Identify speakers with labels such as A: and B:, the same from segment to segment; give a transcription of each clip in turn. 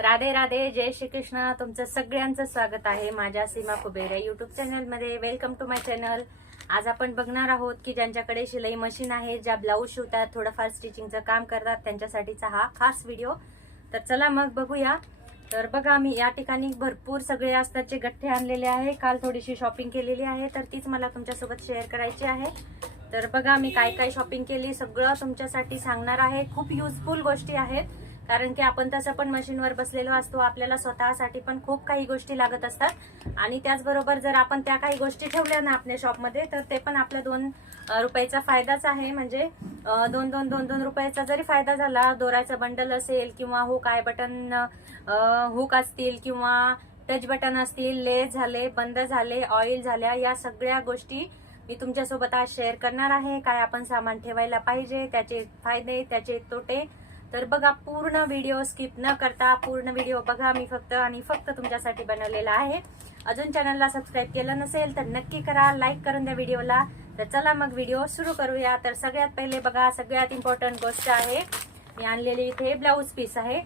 A: राधे राधे जय श्री कृष्ण तुमचं सगळ्यांचं स्वागत आहे माझ्या सीमा कुबेर युट्यूब चॅनलमध्ये वेलकम टू माय चॅनल आज आपण बघणार आहोत की ज्यांच्याकडे शिलाई मशीन आहे ज्या ब्लाऊज शिवतात थोडंफार स्टिचिंगचं काम करतात त्यांच्यासाठीचा हा खास व्हिडिओ तर चला मग बघूया. तर बघा मी या ठिकाणी भरपूर सगळे अस्ताचे गठ्ठे आणलेले आहे. काल थोडीशी शॉपिंग केलेली आहे तर तीच मला तुमच्यासोबत शेअर करायची आहे. तर बघा मी काय काय शॉपिंग केली सगळं तुमच्यासाठी सांगणार आहे. खूप युजफुल गोष्टी आहेत. कारण की आपण तसं पण मशीनवर बसलेलो असतो आपल्याला स्वतःसाठी पण खूप काही गोष्टी लागत असतात. आणि त्याचबरोबर जर आपण त्या काही गोष्टी ठेवल्या ना आपल्या शॉपमध्ये तर ते पण आपल्या दोन रुपयाचा फायदाच आहे. म्हणजे दोन दोन दोन दोन रुपयाचा जरी फायदा झाला दोराचा बंडल असेल किंवा हुक आय बटन हुक असतील किंवा टच बटन असतील लेस झाले बंद झाले ऑइल झाल्या या सगळ्या गोष्टी मी तुमच्यासोबत आज शेअर करणार आहे. काय आपण सामान ठेवायला पाहिजे त्याचे फायदे त्याचे तोटे तर बघा पूर्ण व्हिडिओ स्किप न करता पूर्ण व्हिडिओ बघा. मी फक्त आणि फक्त तुमच्यासाठी बनवलेला आहे. अजून चॅनलला सबस्क्राईब केलं नसेल तर नक्की करा. लाईक करून द्या व्हिडिओला तर चला मग व्हिडिओ सुरू करूया. तर सगळ्यात पहिले बघा सगळ्यात इम्पॉर्टंट गोष्ट आहे. मी आणलेली इथे ब्लाऊज पीस आहे.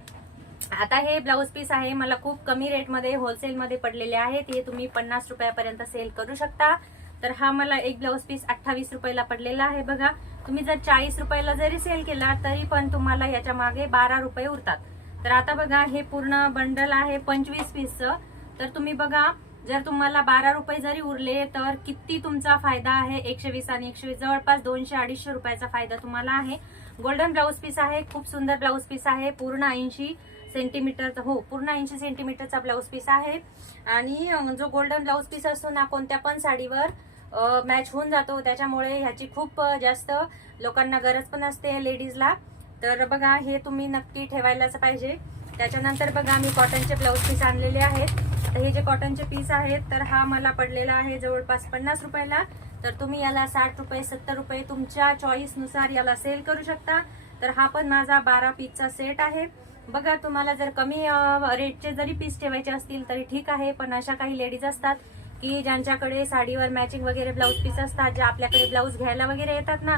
A: आता हे ब्लाऊज पीस आहे मला खूप कमी रेटमध्ये होलसेलमध्ये पडलेले आहेत. हे तुम्ही पन्नास रुपयापर्यंत सेल करू शकता. तर हा मला एक ब्लाऊज पीस अठ्ठावीस रुपयाला पडलेला आहे बघा. तुम्ही जर चाळीस रुपयाला जरी सेल केला तरी पण तुम्हाला याच्या मागे बारा रुपये उरतात. तर आता बघा हे पूर्ण बंडल आहे पंचवीस पीसचं तर तुम्ही बघा जर तुम्हाला बारा रुपये जरी उरले तर किती तुमचा फायदा आहे? एकशे वीस आणि एकशे वीस जवळपास दोनशे अडीचशे रुपयाचा फायदा तुम्हाला आहे. गोल्डन ब्लाऊज पीस आहे खूप सुंदर ब्लाऊज पीस आहे पूर्ण ऐंशी सेंटीमीटर हो पूर्ण ऐंशी सेंटीमीटरचा ब्लाऊज पीस आहे. आणि जो गोल्डन ब्लाऊज पीस असतो ना कोणत्या पण साडीवर मॅच होऊन जातो. त्याच्यामुळे ह्याची खूप जास्त लोकांना गरज पण असते लेडीजला तर बघा हे तुम्ही नक्की ठेवायलाच पाहिजे. त्याच्यानंतर बघा मी कॉटनचे ब्लाऊज पीस आणलेले आहेत. तर हे जे कॉटनचे पीस आहेत तर हा मला पडलेला आहे जवळपास पन्नास रुपयाला. तर तुम्ही याला साठ रुपये सत्तर रुपये तुमच्या चॉईसनुसार याला सेल करू शकता. तर हा पण माझा बारा पीसचा सेट आहे. बघा तुम्हाला जर कमी रेटचे जरी पीस ठेवायचे असतील तरी ठीक आहे पण अशा काही लेडीज असतात की ज्यांच्याकडे साडीवर मॅचिंग वगैरे ब्लाऊज पीस असतात जे आपल्याकडे ब्लाऊज घ्यायला वगैरे येतात ना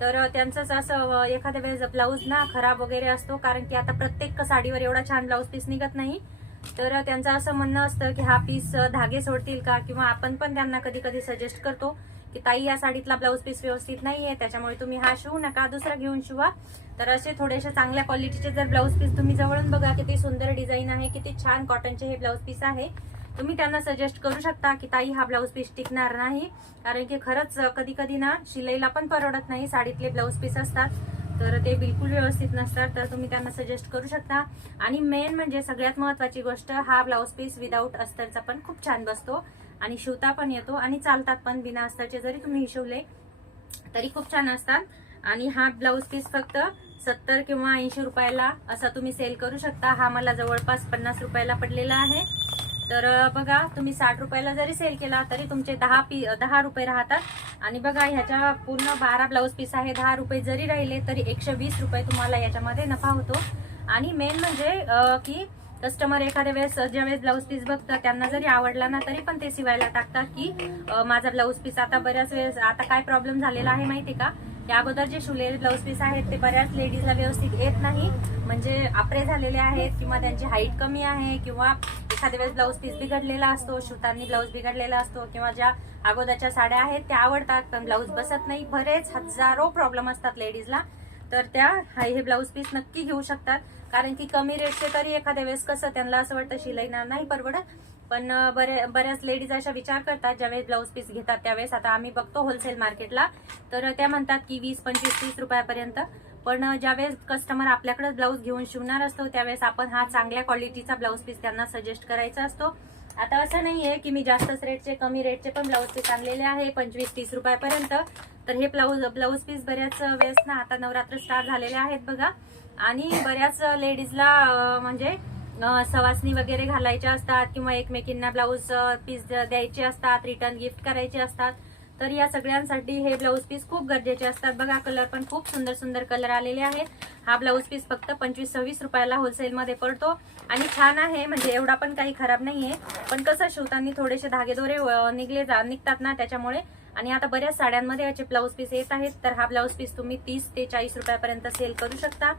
A: तर त्यांचंच असं एखाद्या वेळेस ब्लाऊज ना खराब वगैरे असतो कारण की आता प्रत्येक साडीवर एवढा छान ब्लाऊज पीस निघत नाही. तर त्यांचं असं म्हणणं असतं की हा पीस धागे सोडतील का? किंवा आपण पण त्यांना कधी कधी सजेस्ट करतो की ताई या साडीतला ब्लाऊज पीस व्यवस्थित नाहीये त्याच्यामुळे तुम्ही हा शिवू नका दुसरा घेऊन शिवा. तर असे थोडेसे चांगल्या क्वालिटीचे जर ब्लाऊज पीस तुम्ही जवळून बघा किती सुंदर डिझाईन आहे किती छान कॉटनचे हे ब्लाऊज पीस आहे. तुम्ही त्यांना सजेस्ट करू शकता की ताई हा ब्लाऊज पीस टिकणार नाही. कारण की खरंच कधी कधी ना शिलाईला पण परवडत नाही. साडीतले ब्लाऊज पीस असतात. तर ते बिलकुल व्यवस्थित नसतात. तर तुम्ही त्यांना सजेस्ट करू शकता. आणि मेन म्हणजे सगळ्यात महत्वाची गोष्ट हा ब्लाऊज पीस विदाऊट अस्तरचा पण खूप छान बसतो. आणि शिवता पण येतो आणि चालतात पण. बिना अस्तरचे जरी तुम्ही शिवले तरी खूप छान असतात. आणि हा ब्लाऊज पीस फक्त सत्तर किंवा ऐंशी रुपयाला असा तुम्ही सेल करू शकता. हा मला जवळपास पन्नास रुपयाला पडलेला आहे. तर बघा तुम्ही साठ रुपयाला जरी सेल केला तरी तुमचे दहा पी दहा रुपये राहतात. आणि बघा ह्याच्या पूर्ण बारा ब्लाऊज पीस आहे दहा रुपये जरी राहिले तरी एकशे वीस रुपये तुम्हाला याच्यामध्ये नफा होतो. आणि मेन म्हणजे की कस्टमर एखाद्या वेळेस ज्यावेळेस ब्लाऊज पीस बघतात त्यांना जरी आवडला ना तरी पण ते शिवायला टाकतात की माझा ब्लाऊज पीस आता बऱ्याच वेळेस आता काय प्रॉब्लेम झालेला आहे माहिती का? या अगोदर जे शिवलेले ब्लाऊज पीस आहेत ते बऱ्याच लेडीजला व्यवस्थित येत नाही. म्हणजे आपरे झालेले आहेत किंवा त्यांची हाईट कमी आहे किंवा एखाद्या वेळेस ब्लाऊज पीस बिघडलेला असतो शिवतांनी ब्लाऊज बिघडलेला असतो किंवा ज्या अगोदरच्या साड्या आहेत त्या आवडतात पण ब्लाऊज बसत नाही. बरेच हजारो प्रॉब्लेम असतात लेडीजला तर त्या हे ब्लाऊज पीस नक्की घेऊ शकतात. कारण की कमी रेटचे तरी एखाद्या वेळेस कसं त्यांना असं वाटतं शिलाईना नाही परवडत. पण बरे बऱ्याच लेडीज अशा विचार करतात ज्यावेळेस ब्लाऊज पीस घेतात त्यावेळेस. आता आम्ही बघतो होलसेल मार्केटला तर त्या म्हणतात की वीस पंचवीस तीस रुपयापर्यंत. पण ज्यावेळेस कस्टमर आपल्याकडे ब्लाऊज घेऊन शिवणार असतो त्यावेळेस आपण हा चांगल्या क्वालिटीचा ब्लाऊज पीस त्यांना सजेस्ट करायचा असतो. आता असं नाहीये की मी जास्तच रेटचे कमी रेटचे पण ब्लाऊज पीस आणलेले आहे पंचवीस तीस रुपयापर्यंत. तर हे ब्लाऊज ब्लाऊज पीस बऱ्याच वेळेस ना आता नवरात्र स्टार्ट झालेले आहेत बघा. आणि बऱ्याच लेडीजला म्हणजे सवासणी वगैरे घालायच्या असतात किंवा एकमेकींना ब्लाऊज पीस द्यायचे असतात रिटर्न गिफ्ट करायचे असतात. तर या सगळ्यांसाठी हे ब्लाऊज पीस खूप गरजेचे असतात. बघा कलर पण खूप सुंदर सुंदर कलर आलेले आहेत. हा ब्लाऊज पीस फक्त पंचवीस सव्वीस रुपयाला होलसेलमध्ये पडतो. आणि छान आहे म्हणजे एवढा पण काही खराब नाहीये. पण कसं शिवताना थोडेसे धागेदोरे निघले जा निघतात ना त्याच्यामुळे. आणि आता बऱ्याच साड्यांमध्ये याचे ब्लाऊज पीस येत आहेत. तर हा ब्लाऊज पीस तुम्ही तीस ते चाळीस रुपयापर्यंत सेल करू शकता.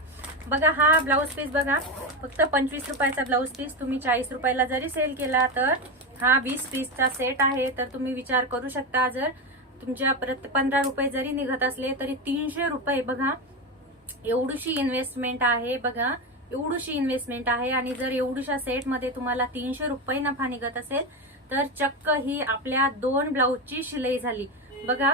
A: बघा हा ब्लाऊज पीस बघा फक्त पंचवीस रुपयाचा ब्लाऊज पीस तुम्ही चाळीस रुपयाला जरी सेल केला तर हा वीस पीसचा सेट आहे तर तुम्ही विचार करू शकता जर तुमच्या परत पंधरा रुपये जरी निघत असले तरी तीनशे रुपये बघा एवढीशी इन्व्हेस्टमेंट आहे बघा एवढीशी इन्व्हेस्टमेंट आहे आणि जर एवढीशा सेटमध्ये तुम्हाला तीनशे रुपये नफा निघत असेल तर चक्क ही आपल्या दोन ब्लाऊजची शिलाई झाली. बघा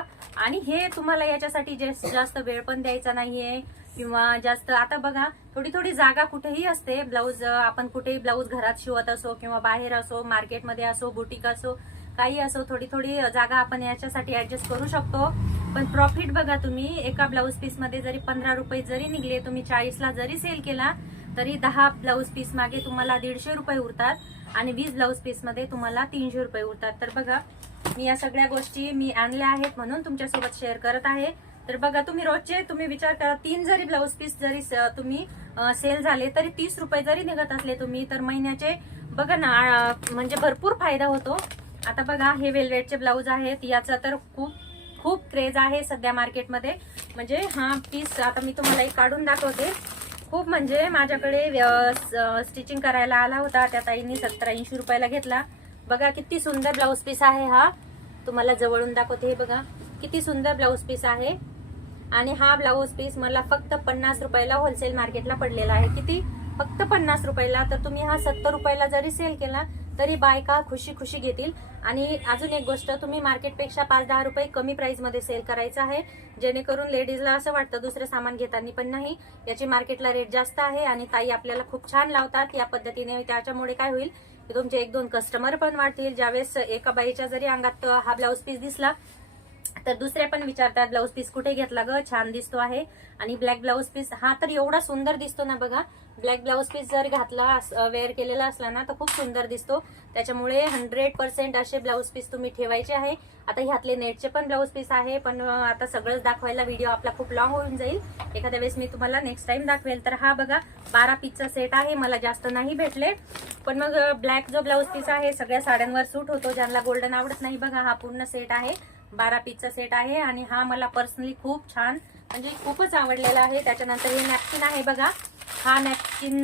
A: आणि हे तुम्हाला याच्यासाठी जास्त वेळ पण द्यायचा नाहीये. किंवा जास्त आता बघा थोडी थोडी जागा कुठेही असते. ब्लाऊज आपण कुठेही ब्लाऊज घरात शिवत असो किंवा बाहेर असो मार्केटमध्ये असो बुटीक असो काही असो थोडी थोडी जागा आपण याच्यासाठी ऍडजस्ट करू शकतो. पण प्रॉफिट बघा तुम्ही एका ब्लाऊज पीसमध्ये जरी पंधरा रुपये जरी निघले तुम्ही चाळीसला जरी सेल केला तरी दहा ब्लाऊज पीस मागे तुम्हाला दीडशे रुपये उरतात आणि वीस ब्लाऊज पीसमध्ये तुम्हाला तीनशे रुपये उरतात. तर बघा मी या सगळ्या गोष्टी मी आणल्या आहेत म्हणून तुमच्यासोबत शेअर करत आहे. तर बघा तुम्ही रोजचे तुम्ही विचार करा तीन जरी ब्लाऊज पीस जरी स- तुम्ही सेल झाले तरी तीस रुपये जरी निघत असले तुम्ही तर महिन्याचे बघा ना म्हणजे भरपूर फायदा होतो. आता बघा हे वेलवेटचे ब्लाऊज आहेत याचा तर खूप खूप क्रेज आहे सध्या मार्केटमध्ये म्हणजे हा पीस आता मी तुम्हाला एक काढून दाखवते. खूप म्हणजे माझ्याकडे स्टिचिंग करायला आला होता त्या ताईंनी सत्तर ऐंशी रुपयाला घेतला. बघा किती सुंदर ब्लाऊज पीस आहे हा. तुम्हाला जवळून दाखवते हे बघा. किती सुंदर ब्लाऊज पीस आहे. आणि हा ब्लाऊज पीस मला फक्त पन्नास रुपयाला होलसेल मार्केटला पडलेला आहे. किती? फक्त पन्नास रुपयाला. तर तुम्ही हा सत्तर रुपयाला जरी सेल केला तरी बायका खुशी खुशी घेतील. आणि अजून एक गोष्ट तुम्ही मार्केटपेक्षा पाच दहा रुपये कमी प्राइसमध्ये सेल करायचं आहे. जेणेकरून लेडीजला असं वाटतं दुसरं सामान घेताना पण नाही. याची मार्केटला रेट जास्त आहे आणि ताई आपल्याला खूप छान लावतात. या पद्धतीने त्याच्यामुळे काय होईल? की तुमचे एक दोन कस्टमर पण वाढतील. ज्यावेळेस एका बाईच्या जरी अंगात हा ब्लाऊज पीस दिसला तर दुसऱ्या पण विचारतात ब्लाऊज पीस कुठे घेतला ग? छान दिसतो आहे. आणि ब्लॅक ब्लाऊज पीस हा तर एवढा सुंदर दिसतो ना बघा. ब्लॅक ब्लाऊज पीस जर घातला वेअर केलेला असला ना तर खूप सुंदर दिसतो. त्याच्यामुळे हंड्रेड पर्सेंट असे ब्लाऊज पीस तुम्ही ठेवायचे आहे. आता ह्यातले नेटचे पण ब्लाऊज पीस आहे पण आता सगळंच दाखवायला व्हिडिओ आपला खूप लॉंग होऊन जाईल. एखाद्या वेळेस मी तुम्हाला नेक्स्ट टाइम दाखवेल. तर हा बघा बारा पीसचा सेट आहे. मला जास्त नाही भेटले. पण मग ब्लॅक जो ब्लाऊज पीस आहे सगळ्या साड्यांवर सूट होतो. ज्यांना गोल्डन आवडत नाही बघा हा पूर्ण सेट आहे. बारा पीसचा सेट आहे आणि हा मला पर्सनली खूप छान म्हणजे खूपच आवडलेला आहे. त्याच्यानंतर हे नॅपकिन आहे बघा. हा नॅपकिन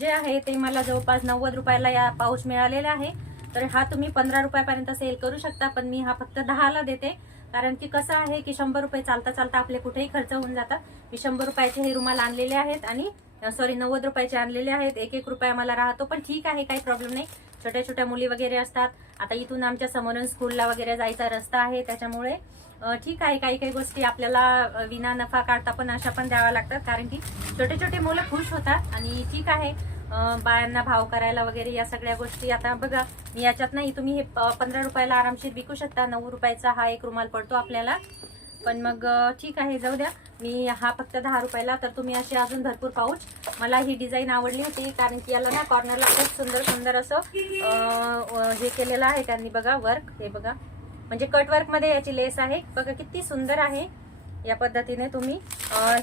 A: जे आहे ते मला जवळपास नव्वद रुपयाला या पाऊच मिळालेला आहे. तर हा तुम्ही पंधरा रुपयापर्यंत सेल करू शकता पण मी हा फक्त दहाला देते. कारण की कसं आहे की शंभर रुपये चालता चालता आपले कुठेही खर्च होऊन जातात. मी शंभर रुपयाचे हे रुमाल आणलेले आहेत आणि सॉरी नव्वद रुपयाचे आणलेले आहेत. एक एक रुपया मला राहतो पण ठीक आहे काही प्रॉब्लेम नाही. छोट्या छोट्या मुली वगैरे असतात. आता इथून आमच्या समोरून स्कूलला वगैरे जायचा रस्ता आहे. त्याच्यामुळे ठीक आहे. काही काही गोष्टी आपल्याला विना नफा काढता पण अशा पण द्याव्या लागतात. कारण की छोटे छोटे मुलं खुश होतात. आणि ठीक आहे. बायांना भाव करायला वगैरे या सगळ्या गोष्टी. आता बघा मी याच्यात नाही. तुम्ही हे प- पंधरा रुपयाला आरामशीर विकू शकता. नऊ रुपयाचा हा एक रुमाल पडतो आपल्याला. पण मग ठीक आहे. जाऊ द्या. मी हा फक्त दहा रुपयाला. तर तुम्ही असे अजून भरपूर पाऊच मला ही डिझाईन आवडली होती कारण की याला ना कॉर्नरला खूप सुंदर सुंदर असं हे केलेलं आहे त्यांनी बघा वर्क हे बघा. म्हणजे कटमध्ये याची लेस आहे. बघा किती सुंदर आहे या पद्धतीने तुम्ही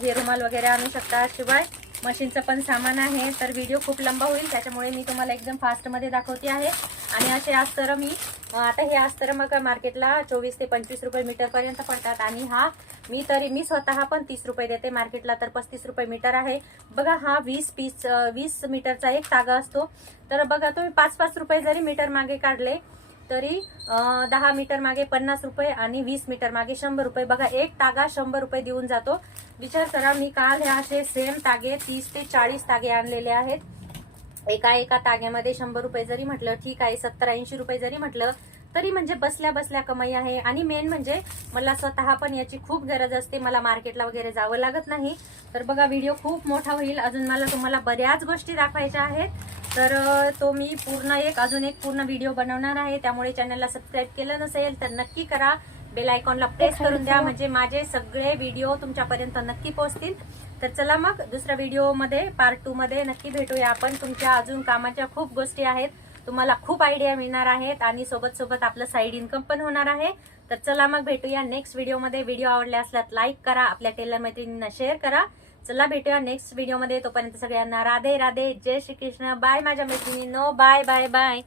A: हे रुमाल वगैरे आणू शकता. शिवाय मशीनचं पण सामान आहे तर व्हिडिओ खूप लंबा होईल त्याच्यामुळे मी तुम्हाला एकदम फास्टमध्ये दाखवते आहे. आणि असे अस्तर मी आता हे अस्तर मग मार्केटला चोवीस ते पंचवीस रुपये मीटरपर्यंत पडतात. आणि हा मी तरी मी स्वतः पण तीस रुपये देते मार्केटला तर पस्तीस रुपये मीटर आहे. बघा हा वीस पीस वीस मीटरचा एक तागा असतो. तर बघा तुम्ही पाच पाच रुपये जरी मीटर मागे काढले तरी दहा मीटर मागे पन्नास रुपये आणि वीस मीटर मागे शंभर रुपये. बघा एक तागा शंभर रुपये देऊन जातो. विचार करा मी काल हे असे सेम तागे तीस ते चाळीस तागे आणलेले आहेत. एका एका ताग्यामध्ये शंभर रुपये जरी म्हटलं ठीक आहे सत्तर ऐंशी रुपये जरी म्हटलं तरी म्हणजे बसल्या बसल्या कमाई आहे. आणि मेन म्हणजे मला स्वतः पण याची खूप गरज असते. मला मार्केटला वगैरे जावं लागत नाही. तर बघा व्हिडिओ खूप मोठा होईल. अजून मला तुम्हाला बऱ्याच गोष्टी दाखवायच्या आहेत. तर तो मी पूर्ण एक अजून एक पूर्ण व्हिडिओ बनवणार आहे. त्यामुळे चॅनलला सबस्क्राईब केलं नसेल तर नक्की करा. बेल आयकॉनला प्रेस करून द्या. म्हणजे माझे सगळे व्हिडिओ तुमच्यापर्यंत नक्की पोहोचतील. तर चला मग दुसऱ्या व्हिडिओमध्ये पार्ट टू मध्ये नक्की भेटूया आपण. तुमच्या अजून कामाच्या खूप गोष्टी आहेत. तुम्हाला खूप आयडिया मिळणार आहेत आणि सोबत सोबत आपलं साईड इन्कम पण होणार आहे. तर चला मग भेटूया नेक्स्ट व्हिडिओमध्ये व्हिडिओ आवडले असल्यास लाईक करा. आपल्या टेलर मैत्रिणींना शेअर करा. चला भेटूया नेक्स्ट व्हिडिओमध्ये तोपर्यंत सगळ्यांना राधे राधे. जय श्री कृष्ण बाय माझ्या मैत्रिणींनो. Bye bye bye